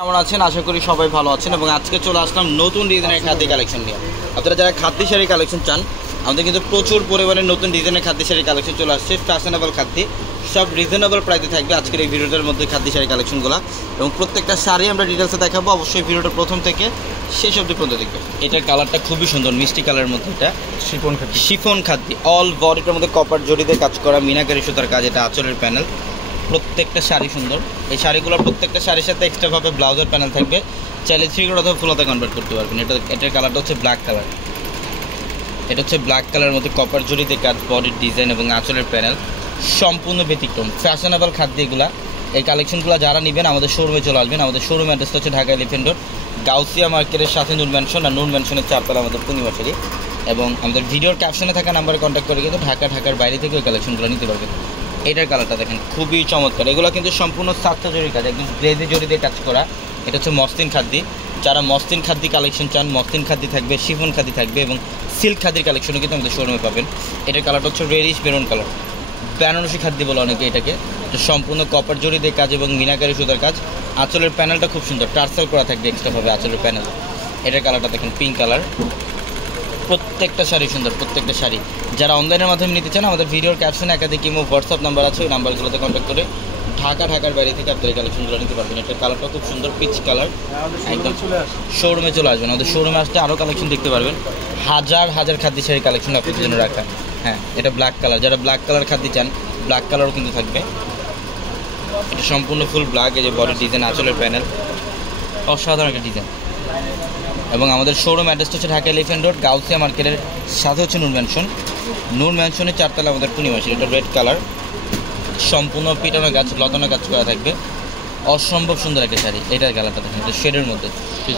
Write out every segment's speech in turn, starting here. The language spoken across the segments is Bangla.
কেমন আছেন? আশা করি সবাই ভালো আছেন এবং আজকে চলে আসলাম নতুন ডিজাইনের খাদি কালেকশন নিয়ে। আপনারা যারা খাদি শাড়ি কালেকশন চান, আমাদের কিন্তু প্রচুর পরিমাণে নতুন ডিজাইনের খাদি শাড়ি কালেকশন চলে আসছে। ফ্যাশনেবল খাদি, সব রিজনেবল প্রাইসে থাকবে আজকের এই ভিডিওটার মধ্যে খাদি শাড়ি কালেকশনগুলো, এবং প্রত্যেকটা শাড়ি আমরা ডিটেলসে দেখাবো। অবশ্যই ভিডিওটা প্রথম থেকে শেষ অবধি পর্যন্ত দেখবেন। এটার কালারটা খুবই সুন্দর, মিষ্টি কালারের মধ্যে। এটা শিফন খাদি, অল বডিটার মধ্যে কপার জড়িতে কাজ করা, মিনাকারি সুতার কাজ। এটা আঁচলের প্যানেল, প্রত্যেকটা শাড়ি সুন্দর। এই শাড়িগুলোর প্রত্যেকটা শাড়ির সাথে এক্সট্রাভাবে ব্লাউজের প্যানেল থাকবে, চাইলে থ্রিকোয়ার্টার অথবা ফুল হাতা কনভার্ট করতে পারবেন। এটার কালারটা হচ্ছে ব্ল্যাক কালার। এটা হচ্ছে ব্ল্যাক কালারের মধ্যে কপার জড়িতে কাজ, বডির ডিজাইন এবং আঁচলের প্যানেল সম্পূর্ণ ব্যতিক্রম। ফ্যাশনেবল খাদ্য এগুলা। এই কালেকশনগুলো যারা নেবেন আমাদের শোরুমে চলে আসবেন। আমাদের শোরুম অ্যাড্রেসটা হচ্ছে ঢাকা এলিফ্যান্ট রোড, গাউসিয়া মার্কেটের সাথে নূর ম্যানশন, আর নূর ম্যানশনের চারতলা আমাদের পূর্ণিমাশারি। এবং আমাদের ভিডিওর ক্যাপশনে থাকা নাম্বারে কন্ট্যাক্ট করে কিন্তু ঢাকার বাইরে থেকে ওই কালেকশনগুলো নিতে পারবেন। এটার কালারটা দেখেন, খুবই চমৎকার। এগুলো কিন্তু সম্পূর্ণ সাতটা জরি কাজ, একদম গ্লেজে জরি দিয়ে কাজ করা। এটা হচ্ছে মসলিন খাদ্যি। যারা মসলিন খাদ্যি কালেকশন চান, মসলিন খাদ্যি থাকবে, শিফন খাদ্যি থাকবে এবং সিল্ক খাদ্যির কালেকশনও কিন্তু আমাদের শোরুমে পাবেন। এটার কালারটা হচ্ছে রেডিশ মেরুন কালার, বেনারসি খাদ্যি বলে অনেকে এটাকে। সম্পূর্ণ কপার জরি দিয়ে কাজ এবং মিনাকারি সুতার কাজ। আঁচলের প্যানেলটা খুব সুন্দর, টার্সেল করা থাকবে এক্সট্রাভাবে আঁচলের প্যানেল। এটার কালারটা দেখেন পিঙ্ক কালার। প্রত্যেকটা শাড়ি সুন্দর, প্রত্যেকটা শাড়ি। যারা অনলাইনের মাধ্যমে নিতে চান, আমাদের ভিডিওর ক্যাপশনে একাধিক ইমো হোয়াটসঅ্যাপ নাম্বার আছে, ওই নাম্বারগুলোতে কন্ট্যাক্ট করে ঢাকার বাইরে থেকে আপনার এই কালেকশনগুলো নিতে পারবেন। এটার কালারটা খুব সুন্দর, পিচ কালার। একদম শোরুমে চলে আসবেন। আমাদের শোরুমে আসতে আরও কালেকশন দেখতে পারবেন। হাজার খাদ্য শাড়ি কালেকশন আপনাদের জন্য রাখা। হ্যাঁ, এটা ব্ল্যাক কালার। যারা ব্ল্যাক কালার খাদ্য চান, ব্ল্যাক কালারও কিন্তু থাকবে। এটা সম্পূর্ণ ফুল ব্ল্যাক। এই যে বডির ডিজাইন, আঁচলের প্যানেল, অসাধারণ একটা ডিজাইন। এবং আমাদের শোরুম অ্যাড্রেসটা হচ্ছে ঢাকা এলিফ্যান্ট রোড, গাউসিয়া মার্কেটের সাথে হচ্ছে নূর ম্যানশন। নূর ম্যানশনের চারতলা আমাদের পূর্ণিমাশারি। এটা রেড কালার, সম্পূর্ণ পিটানো গাছ, লতানো কাজ করা থাকবে। অসম্ভব সুন্দর একটা শাড়ি। এটার কালারটা দেখেন, এটা শেডের মধ্যে,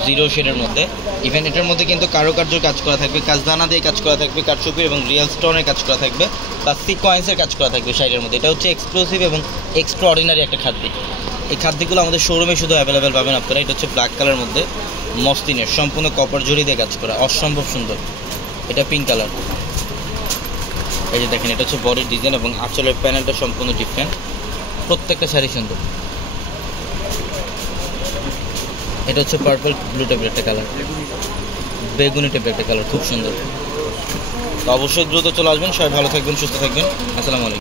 জিরো শেডের মধ্যে। ইভেন এটার মধ্যে কিন্তু কারুকার্য কাজ করা থাকবে, কাজদানা দিয়ে কাজ করা থাকবে, কারচুপি এবং রিয়েল স্টোনের কাজ করা থাকবে, প্লাস সিকোয়েন্সের কাজ করা থাকবে শাড়ির মধ্যে। এটা হচ্ছে এক্সক্লুসিভ এবং এক্সট্রা অর্ডিনারি একটা খাদ্য। এই খাদ্যগুলো আমাদের শোরুমে শুধু অ্যাভেলেবেল পাবেন আপনারা। এটা হচ্ছে ব্ল্যাক কালারের মধ্যে মসলিনের, সম্পূর্ণ কপার জড়ি দিয়ে কাজ করা, অসম্ভব সুন্দর। এটা পিঙ্ক কালার। এই যে দেখেন, এটা হচ্ছে বডির ডিজাইন এবং আঁচলের প্যানেলটা সম্পূর্ণ ডিফারেন্ট। প্রত্যেকটা শাড়ি সুন্দর। এটা হচ্ছে পার্পল ব্লু টাইপের একটা কালার, বেগুনি টাইপের একটা কালার, খুব সুন্দর। তো অবশ্যই দ্রুত চলে আসবেন। সবাই ভালো থাকবেন, সুস্থ থাকবেন। আসসালামু আলাইকুম।